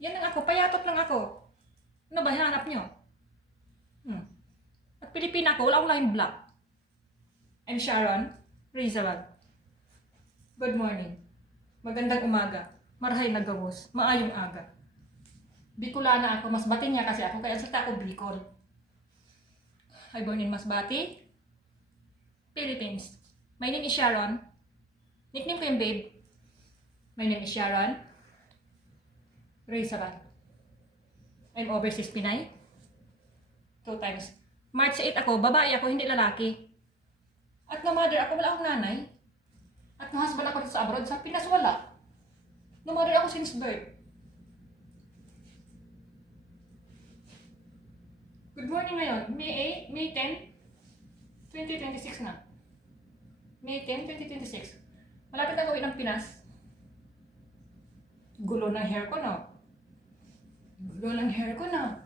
Yan lang ako, payatot lang ako. Ano ba hanap nyo? At Pilipina ako, wala akong lahing black. I'm Sharon Rizabal. Good morning. Magandang umaga. Marahay na gawos. Maayong aga. Bicolana ako. Masbate niya kasi ako. Kaya salita ako Bicol. I born in Masbate, Philippines. My name is Sharon. Nickname ko yung babe. My name is Sharon Rizabal. I'm over 69. 2 times. March 8 ako. Babae ako, hindi lalaki. At na mother ako, wala akong nanay. At na husband ako sa abroad, sa Pinas wala. Na mother ako since birth. Good morning ngayon, May 10, 2026 na. May 10, 2026. Malapit na gawin ng Pinas. Gulo ng hair ko na. Gulo ng hair ko na.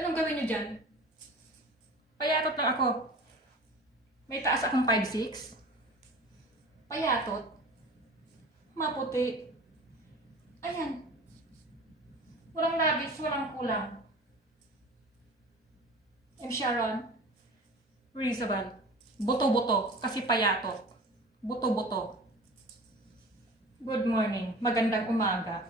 Anong gawin nyo dyan? Payatot lang ako. May taas akong 5'6". Payatot. Maputi. Ayan. Walang labis, walang kulang. I'm Sharon Rizabal. Buto-buto, kasi payatot. Buto-buto. Good morning. Magandang umaga.